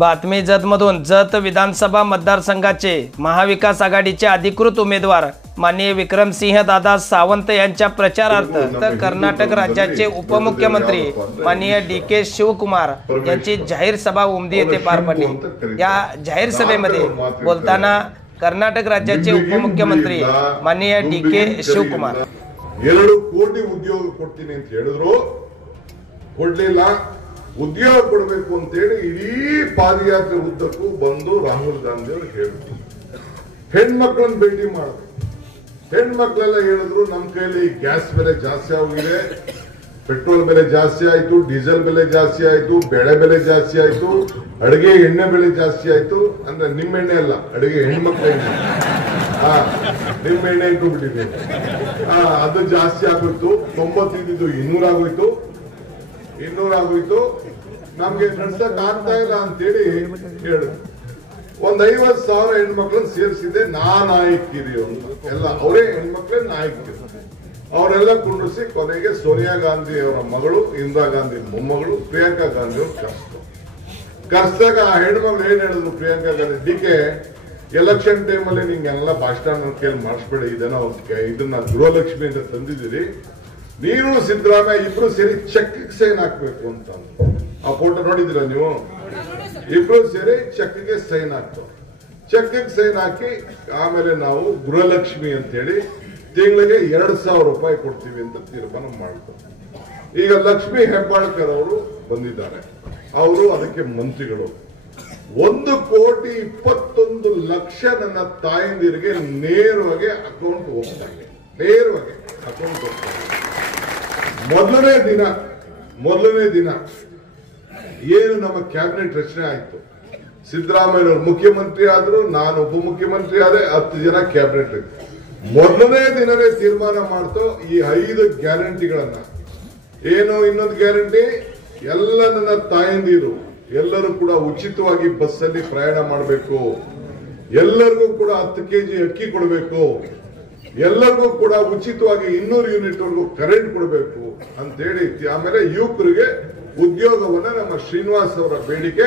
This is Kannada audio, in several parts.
बातमी जतमधून जत विधानसभा मतदारसंघाचे महाविकास आघाडीचे अधिकृत उमेदवार माननीय विक्रमसिंह दादा सावंत यांच्या प्रचारार्थ कर्नाटक राज्याचे उपमुख्यमंत्री माननीय DK शिवकुमार यांची जाहीर सभा उमदी येथे पार पडली। या जाहीर सभेमध्ये बोलताना कर्नाटक राज्याचे उपमुख्यमंत्री माननीय DK शिवकुमार 2 ಕೋಟಿ ಉದ್ಯೋಗ ಕೊಡ್ತೀನಿ ಅಂತ ಹೇಳಿದ್ರು, ಕೊಡ್ಲಿಲ್ಲ। ಉದ್ಯೋಗ ಕೊಡಬೇಕು ಅಂತ ಹೇಳಿ ಇಡೀ ಪಾದಯಾತ್ರೆ ಉದ್ದಕ್ಕೂ ಬಂದು ರಾಹುಲ್ ಗಾಂಧಿ ಅವರು ಹೇಳಿದ್ರು, ಹೆಣ್ಮಕ್ಳನ್ನ ಭೇಟಿ ಮಾಡಿದ್ರು। ಹೆಣ್ಮಕ್ಳೆಲ್ಲ ಹೇಳಿದ್ರು, ನಮ್ಮ ಕೈಲಿ ಗ್ಯಾಸ್ ಬೆಲೆ ಜಾಸ್ತಿ ಆಗಿದೆ, ಪೆಟ್ರೋಲ್ ಬೆಲೆ ಜಾಸ್ತಿ ಆಯ್ತು, ಡೀಸೆಲ್ ಬೆಲೆ ಜಾಸ್ತಿ ಆಯ್ತು, ಬೆಳೆ ಬೆಲೆ ಜಾಸ್ತಿ ಆಯ್ತು, ಅಡಿಗೆ ಎಣ್ಣೆ ಬೆಲೆ ಜಾಸ್ತಿ ಆಯ್ತು। ಅಂದ್ರೆ ನಿಮ್ಮೆಣ್ಣೆ ಅಲ್ಲ, ಅಡಿಗೆ ಹೆಣ್ಮಕ್ಳ ಎಣ್ಣೆ, ನಿಮ್ಮೆಣ್ಣೆ ಇಟ್ಬಿಟ್ಟಿದೆ, ಅದು ಜಾಸ್ತಿ ಆಗೋಯ್ತು। 90 ಇದ್ದು 200 ಆಗೋಯ್ತು, ನಮ್ಗೆ ನಡ್ಸಕ್ ಆಗ್ತಾ ಇಲ್ಲ ಅಂತೇಳಿ ಹೇಳಿದ್ರು। 50,000 ಹೆಣ್ಮಕ್ಳನ್ನ ಸೇರಿಸಿದೆ, ನಾಯಕಿರಿ ಅಂತ ಎಲ್ಲ ಅವರೇ ಹೆಣ್ಮಕ್ಳೇ ನಾಯಕಿರಿ, ಅವರೆಲ್ಲ ಕುಂಡಿಸಿ ಕೊನೆಗೆ ಸೋನಿಯಾ ಗಾಂಧಿ ಅವರ ಮಗಳು, ಇಂದಿರಾ ಗಾಂಧಿ ಮೊಮ್ಮಗಳು ಪ್ರಿಯಾಂಕಾ ಗಾಂಧಿ ಅವರು ಕರ್ಸಿದಾಗ ಆ ಹೆಣ್ಮಕ್ಳು ಏನ್ ಹೇಳಿದ್ರು, ಪ್ರಿಯಾಂಕಾ ಗಾಂಧಿ DK ಎಲೆಕ್ಷನ್ ಟೈಮಲ್ಲಿ ನಿಂಗೆಲ್ಲ ಭಾಷಣ ಕೇಳಿ ಮಾಡಿಸ್ಬೇಡಿ, ಇದನ್ನ ಗೃಹಲಕ್ಷ್ಮಿ ಅಂತ ತಂದಿದ್ದೀರಿ, ನೀನು ಸಿದ್ದರಾಮಯ್ಯ ಇಬ್ರು ಸೇರಿ ಚೆಕ್ ಸೈನ್ ಹಾಕ್ಬೇಕು ಅಂತ। ಆ ಫೋಟೋ ನೋಡಿದಿರ ನೀವು? ಇಬ್ರು ಸೇರಿ ಚೆಕ್ಗೆ ಸೈನ್ ಹಾಕ್ತು, ಚೆಕ್ಗೆ ಸೈನ್ ಹಾಕಿ ಆಮೇಲೆ ನಾವು ಗೃಹಲಕ್ಷ್ಮಿ ಅಂತ ಹೇಳಿ ತಿಂಗಳಿಗೆ 2,000 ರೂಪಾಯಿ ಕೊಡ್ತೀವಿ ಅಂತ ತೀರ್ಮಾನ ಮಾಡಿದ್ರು। ಈಗ ಲಕ್ಷ್ಮಿ ಹೆಬ್ಬಾಳ್ಕರ್ ಅವರು ಬಂದಿದ್ದಾರೆ, ಅವರು ಅದಕ್ಕೆ ಮಂತ್ರಿಗಳು। 1,21,00,000 ನನ್ನ ತಾಯಂದಿರಿಗೆ ನೇರವಾಗಿ ಅಕೌಂಟ್ ಹೋಗ್ತಾರೆ, ನೇರವಾಗಿ ಅಕೌಂಟ್ ಹೋಗ್ತಾರೆ। ಮೊದಲನೇ ದಿನ ಏನು ನಮ್ಮ ಕ್ಯಾಬಿನೆಟ್ ರಚನೆ ಆಯ್ತು, ಸಿದ್ದರಾಮಯ್ಯನವರು ಮುಖ್ಯಮಂತ್ರಿ ಆದ್ರು, ನಾನು ಉಪಮುಖ್ಯಮಂತ್ರಿ ಆದೆ, 10 ಜನ ಕ್ಯಾಬಿನೆಟ್ ಇತ್ತು। ಮೊದಲನೇ ದಿನವೇ ತೀರ್ಮಾನ ಮಾಡ್ತು ಈ 5 ಗ್ಯಾರಂಟಿಗಳನ್ನ। ಏನು ಇನ್ನೊಂದು ಗ್ಯಾರಂಟಿ, ಎಲ್ಲ ನನ್ನ ತಾಯಂದಿರು ಎಲ್ಲರೂ ಕೂಡ ಉಚಿತವಾಗಿ ಬಸ್ಸಲ್ಲಿ ಪ್ರಯಾಣ ಮಾಡಬೇಕು, ಎಲ್ಲರಿಗೂ ಕೂಡ 10 kg ಅಕ್ಕಿ ಕೊಡಬೇಕು, ಎಲ್ಲರಿಗೂ ಕೂಡ ಉಚಿತವಾಗಿ 200 ಯೂನಿಟ್ ವರೆಗೂ ಕರೆಂಟ್ ಕೊಡಬೇಕು ಅಂತ ಹೇಳಿ, ಆಮೇಲೆ ಯುವಕರಿಗೆ ಉದ್ಯೋಗವನ್ನ, ನಮ್ಮ ಶ್ರೀನಿವಾಸ್ ಅವರ ಬೇಡಿಕೆ,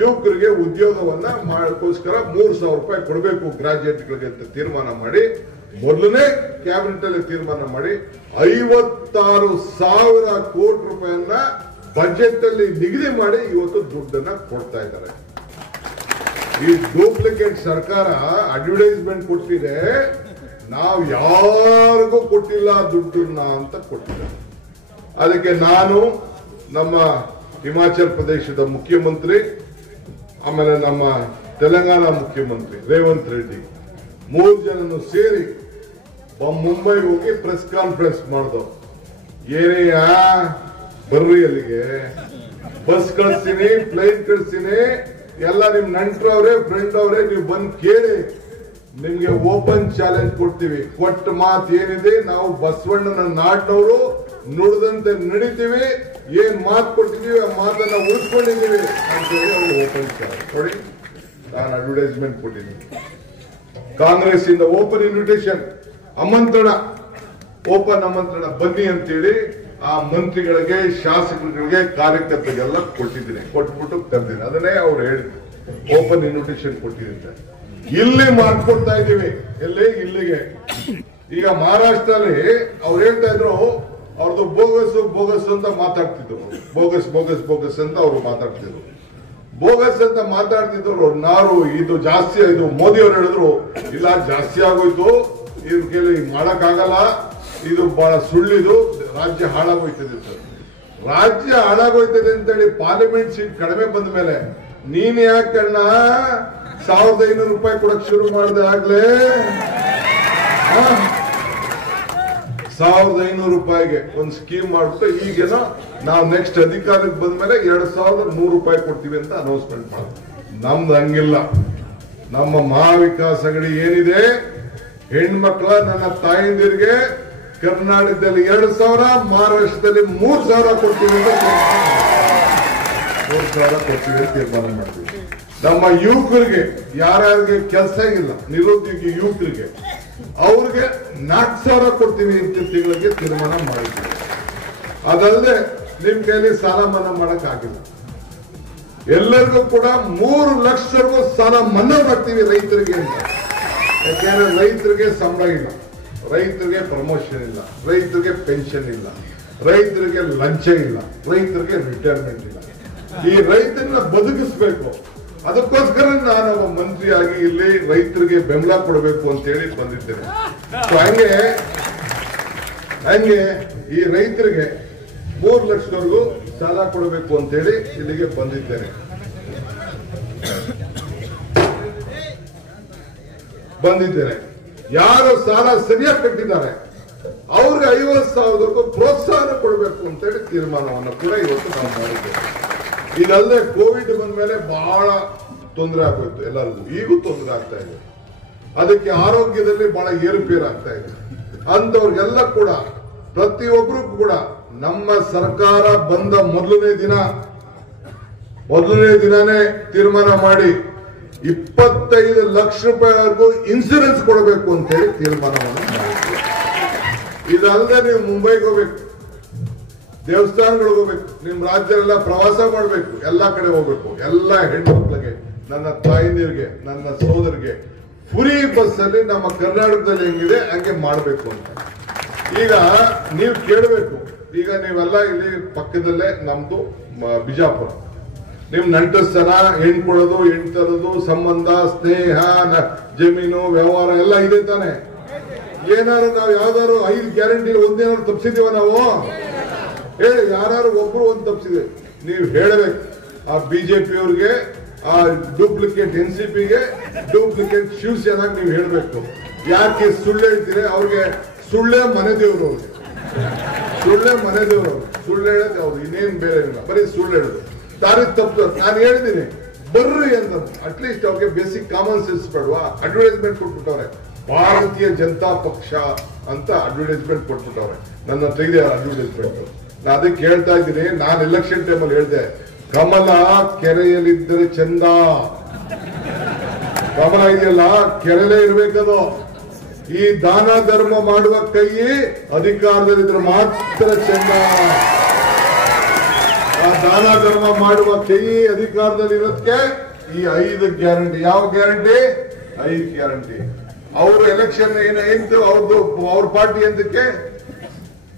ಯುವಕರಿಗೆ ಉದ್ಯೋಗವನ್ನ ಮಾಡೋಕ್ಕೋಸ್ಕರ 3,000 ರೂಪಾಯಿ ಕೊಡಬೇಕು ಗ್ರಾಜುಯೇಟ್ಗಳಿಗೆ ಅಂತ ತೀರ್ಮಾನ ಮಾಡಿ, ಮೊದಲನೇ ಕ್ಯಾಬಿನೆಟ್ ಅಲ್ಲಿ ತೀರ್ಮಾನ ಮಾಡಿ 56,000 ಕೋಟಿ ರೂಪಾಯಿಯನ್ನ ಬಜೆಟ್ ಅಲ್ಲಿ ನಿಗದಿ ಮಾಡಿ ಇವತ್ತು ದುಡ್ಡನ್ನ ಕೊಡ್ತಾ ಇದ್ದಾರೆ। ಈ ಡೂಪ್ಲಿಕೇಟ್ ಸರ್ಕಾರ ಅಡ್ವರ್ಟೈಸ್ಮೆಂಟ್ ಕೊಟ್ಟಿದೆ, ನಾವು ಯಾರಿಗೂ ಕೊಟ್ಟಿಲ್ಲ ದುಡ್ಡನ್ನ ಅಂತ ಕೊಟ್ಟಿದ್ದಾರೆ। ಅದಕ್ಕೆ ನಾನು, ನಮ್ಮ ಹಿಮಾಚಲ್ ಪ್ರದೇಶದ ಮುಖ್ಯಮಂತ್ರಿ, ಆಮೇಲೆ ನಮ್ಮ ತೆಲಂಗಾಣ ಮುಖ್ಯಮಂತ್ರಿ ರೇವಂತ್ ರೆಡ್ಡಿ 3 ಜನನು ಸೇರಿ ಮುಂಬೈ ಹೋಗಿ ಪ್ರೆಸ್ ಕಾನ್ಫರೆನ್ಸ್ ಮಾಡಿದವು। ಏನೆಯ ಬರ್ರಿ ಅಲ್ಲಿಗೆ, ಬಸ್ ಕಳಿಸ್ತೀನಿ, ಪ್ಲೇನ್ ಕಳಿಸ್ತೀನಿ, ಎಲ್ಲ ನಿಮ್ ನಂಟ್ರವ್ರೆ ಫ್ರೆಂಡ್ ಅವ್ರೆ, ನೀವು ಬಂದ್ ಕೇಳಿ, ನಿಮ್ಗೆ ಓಪನ್ ಚಾಲೆಂಜ್ ಕೊಡ್ತೀವಿ, ಕೊಟ್ಟ ಮಾತು ಏನಿದೆ, ನಾವು ಬಸವಣ್ಣನ ನಾಡಿನವರು ನುಡಿದಂತೆ ನಡಿತೀವಿ, ಏನ್ ಮಾತು ಕೊಡ್ತಿದೀವಿ ಆ ಮಾತನ್ನ ಉಳಿಸ್ಕೊಂಡಿದೀವಿ ಅಂತ ಹೇಳಿ ಅವರು ಓಪನ್ ಚಾಲೆಂಜ್ ಕೊಡಿ। ನಾನು ಅಡ್ವರ್ಟೈಸ್ಮೆಂಟ್ ಕೊಟ್ಟಿದ್ದೀನಿ, ಕಾಂಗ್ರೆಸ್ ಇಂದ ಓಪನ್ ಇನ್ವಿಟೇಷನ್, ಓಪನ್ ಆಮಂತ್ರಣ ಬನ್ನಿ ಅಂತೇಳಿ ಆ ಮಂತ್ರಿಗಳಿಗೆ, ಶಾಸಕರುಗಳಿಗೆ, ಕಾರ್ಯಕರ್ತರಿಗೆಲ್ಲ ಕೊಟ್ಟಿದ್ದೀನಿ, ಕೊಟ್ಬಿಟ್ಟು ಕರೆದಿದ್ದೀನಿ। ಅದನ್ನೇ ಅವ್ರು ಹೇಳಿದ್ರು, ಓಪನ್ ಇನ್ವಿಟೇಷನ್ ಕೊಟ್ಟಿದ್ದೀನಿ। ಇಲ್ಲಿ ಮಾಡ್ಕೊಡ್ತಾ ಇದ್ದೀವಿ, ಇಲ್ಲಿಗೆ। ಈಗ ಮಹಾರಾಷ್ಟ್ರಲ್ಲಿ ಅವ್ರು ಹೇಳ್ತಾ ಇದ್ರು, ಅವ್ರದ್ದು ಬೋಗಸ್ ಅಂತ ಮಾತಾಡ್ತಿದ್ರು, ಬೋಗಸ್ ಅಂತ ಅವ್ರು ಮಾತಾಡ್ತಿದ್ರು, ಬೋಗಸ್ ಅಂತ ಮಾತಾಡ್ತಿದ್ರು। ನಾವು ಇದು ಜಾಸ್ತಿ ಆಯ್ತು, ಮೋದಿ ಅವರು ಹೇಳಿದ್ರು, ಇಲ್ಲ ಜಾಸ್ತಿ ಆಗೋಯ್ತು, ಇವ್ರ ಕೈಲಿ ಮಾಡಕ್ ಆಗಲ್ಲ, ಇದು ಬಹಳ ಸುಳ್ಳಿದು, ರಾಜ್ಯ ಹಾಳಾಗೋಯ್ತದೆ ಸರ್। ರಾಜ್ಯ ಹಾಳಾಗೋಯ್ತದೆ ಅಂತೇಳಿ ಪಾರ್ಲಿಮೆಂಟ್ ಸೀಟ್ ಕಡಿಮೆ ಬಂದ ಮೇಲೆ ನೀನ್ ಯಾಕಣ್ಣ 1,500 ರೂಪಾಯಿ ಕೊಡಕ್ ಶುರು ಮಾಡಿದೆ? ಆಗ್ಲೇ 1,500 ರೂಪಾಯಿಗೆ ಒಂದು ಸ್ಕೀಮ್ ಮಾಡ್ಬಿಟ್ಟು, ಈಗೇನೋ ನಾವು ನೆಕ್ಸ್ಟ್ ಅಧಿಕಾರಕ್ಕೆ ಬಂದ್ಮೇಲೆ 2,100 ರೂಪಾಯಿ ಕೊಡ್ತೀವಿ ಅಂತ ಅನೌನ್ಸ್ಮೆಂಟ್ ಮಾಡ್ತೀವಿ। ನಮ್ದು ಹಂಗಿಲ್ಲ, ನಮ್ಮ ಮಹಾವಿಕಾಸ್ ಅಘಾಡಿ ಏನಿದೆ, ಹೆಣ್ಮಕ್ಳ ನನ್ನ ತಾಯಂದಿರಿಗೆ ಕರ್ನಾಟಕದಲ್ಲಿ 2,000, ಮಹಾರಾಷ್ಟ್ರದಲ್ಲಿ 3,000 ಕೊಡ್ತೀವಿ ಅಂತ 3,000 ಕೊಡ್ತೀವಿ ಅಂತ ತೀರ್ಮಾನ ಮಾಡ್ತೀವಿ। ನಮ್ಮ ಯುವಕರಿಗೆ, ಯಾರ್ಯಾರಿಗೆ ಕೆಲಸ ಇಲ್ಲ, ನಿರುದ್ಯೋಗಿ ಯುವಕರಿಗೆ, ಅವ್ರಿಗೆ 4,000 ಕೊಡ್ತೀವಿ ಅಂತ ತಿಂಗಳಿಗೆ ತೀರ್ಮಾನ ಮಾಡಿದ್ದೀವಿ। ಅದಲ್ಲದೆ ನಿಮ್ ಕೈಲಿ ಸಾಲ ಮನ್ನಾ ಮಾಡಕ್ ಆಗಿಲ್ಲ, ಎಲ್ಲರಿಗೂ ಕೂಡ 3 ಲಕ್ಷವರೆಗೂ ಸಾಲ ಮನ್ನಾ ಮಾಡ್ತೀವಿ ರೈತರಿಗೆ ಅಂತ. ಯಾಕೆಂದ್ರೆ ರೈತರಿಗೆ ಸಂಬಳ ಇಲ್ಲ, ರೈತರಿಗೆ ಪ್ರಮೋಷನ್ ಇಲ್ಲ, ರೈತರಿಗೆ ಪೆನ್ಷನ್ ಇಲ್ಲ, ರೈತರಿಗೆ ಲಂಚ ಇಲ್ಲ, ರೈತರಿಗೆ ರಿಟೈರ್ಮೆಂಟ್ ಇಲ್ಲ. ಈ ರೈತರನ್ನ ಬದುಕಿಸ್ಬೇಕು. ಅದಕ್ಕೋಸ್ಕರ ನಾನು ಒಬ್ಬ ಮಂತ್ರಿಯಾಗಿ ಇಲ್ಲಿ ರೈತರಿಗೆ ಬೆಂಬಲ ಕೊಡಬೇಕು ಅಂತ ಹೇಳಿ ಬಂದಿದ್ದೇನೆ. ಹಂಗೆ ಈ ರೈತರಿಗೆ 3 ಲಕ್ಷದವರೆಗೂ ಸಾಲ ಕೊಡಬೇಕು ಅಂತ ಹೇಳಿ ಇಲ್ಲಿಗೆ ಬಂದಿದ್ದೇನೆ. ಯಾರು ಸಾಲ ಸರಿಯಾಗಿ ಕಟ್ಟಿದ್ದಾರೆ ಅವ್ರಿಗೆ 50,000 ಪ್ರೋತ್ಸಾಹ ಕೊಡಬೇಕು ಅಂತ ಹೇಳಿ ತೀರ್ಮಾನವನ್ನು ಕೂಡ ಇವತ್ತು ನಾವು ಮಾಡಿದ್ದೇವೆ. ಇದಲ್ಲದೆ ಕೋವಿಡ್ ಬಂದ ಮೇಲೆ ಬಹಳ ತೊಂದರೆ ಆಗೋಯ್ತು ಎಲ್ಲರಿಗೂ, ಈಗೂ ತೊಂದರೆ ಆಗ್ತಾ ಇದೆ. ಅದಕ್ಕೆ ಆರೋಗ್ಯದಲ್ಲಿ ಬಹಳ ಏರುಪೇರು ಆಗ್ತಾ ಇದೆ. ಅಂತವ್ರಿಗೆಲ್ಲ ಕೂಡ ಪ್ರತಿಯೊಬ್ಬರು ಕೂಡ ನಮ್ಮ ಸರ್ಕಾರ ಬಂದ ಮೊದಲನೇ ದಿನಾನೇ ತೀರ್ಮಾನ ಮಾಡಿ 25 ಲಕ್ಷ ರೂಪಾಯಿವರೆಗೂ ಇನ್ಸೂರೆನ್ಸ್ ಕೊಡಬೇಕು ಅಂತ ಹೇಳಿ ತೀರ್ಮಾನವನ್ನು ಮಾಡಿದ್ದೀವಿ. ಇದಲ್ಲದೆ ನೀವು ಮುಂಬೈಗೆ ಹೋಗ್ಬೇಕು, ದೇವಸ್ಥಾನಗಳಿಗೆ ಹೋಗ್ಬೇಕು, ನಿಮ್ ರಾಜ್ಯದೆಲ್ಲ ಪ್ರವಾಸ ಮಾಡಬೇಕು, ಎಲ್ಲಾ ಕಡೆ ಹೋಗ್ಬೇಕು. ಎಲ್ಲ ಹೆಣ್ಮಕ್ಳಿಗೆ, ನನ್ನ ತಾಯಿನಿಯರಿಗೆ, ನನ್ನ ಸೋದರಿಗೆ ಫ್ರೀ ಬಸ್ ಅಲ್ಲಿ ನಮ್ಮ ಕರ್ನಾಟಕದಲ್ಲಿ ಹೆಂಗಿದೆ ಹಂಗೆ ಮಾಡಬೇಕು ಅಂತ. ಈಗ ನೀವು ಕೇಳಬೇಕು, ಈಗ ನೀವೆಲ್ಲ ಇಲ್ಲಿ ಪಕ್ಕದಲ್ಲೇ ನಮ್ದು ಬಿಜಾಪುರ, ನಿಮ್ ನಂಟಸ್ತನ, ಹೆಣ್ ಕೊಡೋದು, ಹೆಣ್ ತರೋದು, ಸಂಬಂಧ, ಸ್ನೇಹ, ಜಮೀನು ವ್ಯವಹಾರ ಎಲ್ಲ ಇದೆ ತಾನೆ. ಏನಾದ್ರು ನಾವು ಯಾವ್ದಾದ್ರು 5 ಗ್ಯಾರಂಟಿ ಒಂದೇನಾದ್ರು ತಪ್ಪಿಸಿದೀವ ನಾವು? ಹೇಳಿ, ಯಾರು ಒಬ್ರು ಒಂದು ತಪ್ಪಿಸಿದೆ ನೀವು ಹೇಳಬೇಕು. ಆ ಬಿಜೆಪಿಯವ್ರಿಗೆ, ಆ ಡೂಪ್ಲಿಕೇಟ್ NCPಗೆ, ಡೂಪ್ಲಿಕೇಟ್ ಶಿವಸೇನಾಗ ನೀವು ಹೇಳಬೇಕು. ಯಾಕೆ ಸುಳ್ಳು ಹೇಳ್ತೀರಿ? ಅವ್ರಿಗೆ ಸುಳ್ಳೇ ಮನೆ ದೇವ್ರು, ಅವ್ರಿಗೆ ಸುಳ್ಳೇ ಮನೆ ದೇವ್ರು. ಸುಳ್ಳು ಹೇಳೋದು ಅವ್ರು, ಇನ್ನೇನ್ ಬೇರೆ ಇಲ್ಲ, ಬರೀ ಸುಳ್ಳು ಹೇಳುದು. ದಾರಿ ತಪ್ಪು ನಾನು ಹೇಳಿದ್ದೀನಿ ಬರ್ರಿ ಅಂತ. ಅಟ್ಲೀಸ್ಟ್ ಅವ್ರಿಗೆ ಬೇಸಿಕ್ ಕಾಮನ್ ಸೆನ್ಸ್ ಬೇಡವಾ? ಅಡ್ವರ್ಟೈಸ್ಮೆಂಟ್ ಕೊಟ್ಬಿಟ್ಟವ್ರೆ, ಭಾರತೀಯ ಜನತಾ ಪಕ್ಷ ಅಂತ ಅಡ್ವರ್ಟೈಸ್ಮೆಂಟ್ ಕೊಟ್ಬಿಟ್ಟವ್ರೆ. ನನ್ನ ತೆಗೆದ ಅಡ್ವರ್ಟೈಸ್ಮೆಂಟ್ ನಾ ಅದಕ್ಕೆ ಹೇಳ್ತಾ ಇದ್ದೀನಿ. ನಾನು ಎಲೆಕ್ಷನ್ ಟೈಮಲ್ಲಿ ಹೇಳಿದೆ, ಕಮಲ ಕೆರೆಯಲ್ಲಿದ್ದರೆ ಚಂದ, ಕಮಲ ಇದೆಯಲ್ಲ ಕೆರೆಲೇ ಇರ್ಬೇಕದು. ಈ ದಾನ ಧರ್ಮ ಮಾಡುವ ಕೈ ಅಧಿಕಾರದಲ್ಲಿದ್ರೆ ಮಾತ್ರ ಚಂದ. ಆ ದಾನ ಧರ್ಮ ಮಾಡುವ ಕೈ ಅಧಿಕಾರದಲ್ಲಿ ಇರೋದಕ್ಕೆ ಈ 5 ಗ್ಯಾರಂಟಿ. ಯಾವ ಗ್ಯಾರಂಟಿ? 5 ಗ್ಯಾರಂಟಿ. ಅವರು ಎಲೆಕ್ಷನ್ ಏನಿತ್ತು ಅವ್ರದ್ದು, ಅವ್ರ ಪಾರ್ಟಿ ಎಂದಕ್ಕೆ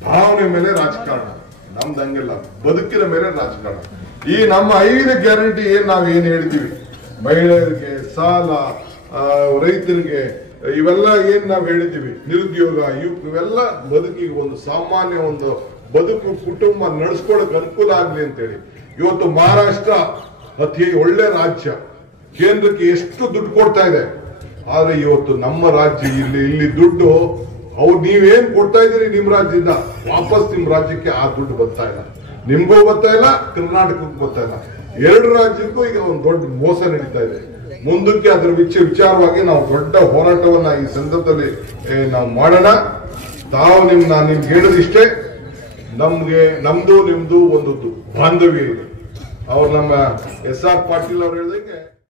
ಭಾವನೆ ಮೇಲೆ ರಾಜಕಾರಣ. ನಮ್ದು ಹಂಗಿಲ್ಲ, ಬದುಕಿನ ಮೇಲೆ ರಾಜಕಾರಣ. ಈ ನಮ್ಮ 5 ಗ್ಯಾರಂಟಿ ನಾವೇನ್ ಹೇಳಿದೀವಿ, ಮಹಿಳೆಯರಿಗೆ ಸಾಲ, ರೈತರಿಗೆ ಇವೆಲ್ಲ ನಾವ್ ಹೇಳಿದೀವಿ, ನಿರುದ್ಯೋಗ, ಇವೆಲ್ಲ ಬದುಕಿಗೆ ಒಂದು ಸಾಮಾನ್ಯ ಒಂದು ಬದುಕು, ಕುಟುಂಬ ನಡೆಸ್ಕೊಳಕ್ ಅನುಕೂಲ ಆಗ್ಲಿ ಅಂತೇಳಿ ಇವತ್ತು ಮಹಾರಾಷ್ಟ್ರ ಅತಿ ಒಳ್ಳೆ ರಾಜ್ಯ, ಕೇಂದ್ರಕ್ಕೆ ಎಷ್ಟು ದುಡ್ಡು ಕೊಡ್ತಾ ಇದೆ. ಆದ್ರೆ ಇವತ್ತು ನಮ್ಮ ರಾಜ್ಯ ಇಲ್ಲಿ ದುಡ್ಡು ಅವ್ರು ನೀವೇನ್ ಕೊಡ್ತಾ ಇದೀರಿ ನಿಮ್ ರಾಜ್ಯದಿಂದ ವಾಪಸ್ ನಿಮ್ ರಾಜ್ಯಕ್ಕೆ ಆ ದುಡ್ಡು ಬರ್ತಾ ಇಲ್ಲ. ನಿಮ್ಗೂ ಬರ್ತಾ ಇಲ್ಲ, ಕರ್ನಾಟಕಕ್ಕೂ ಬರ್ತಾ ಇಲ್ಲ. 2 ರಾಜ್ಯಕ್ಕೂ ಈಗ ಒಂದು ದೊಡ್ಡ ಮೋಸ ನಡೀತಾ ಇದೆ. ಮುಂದಕ್ಕೆ ಅದರ ವಿಚಾರವಾಗಿ ನಾವು ದೊಡ್ಡ ಹೋರಾಟವನ್ನ ಈ ಸಂದರ್ಭದಲ್ಲಿ ನಾವು ಮಾಡೋಣ. ನಾನು ನಿಮ್ಗೆ ಹೇಳೋದಿಷ್ಟೇ, ನಮ್ದು ನಿಮ್ದು ಒಂದು ಬಾಂಧವ್ಯ ಇದೆ. ಅವ್ರು ನಮ್ಮ SR ಪಾಟೀಲ್ ಅವ್ರು ಹೇಳಿದಂಗೆ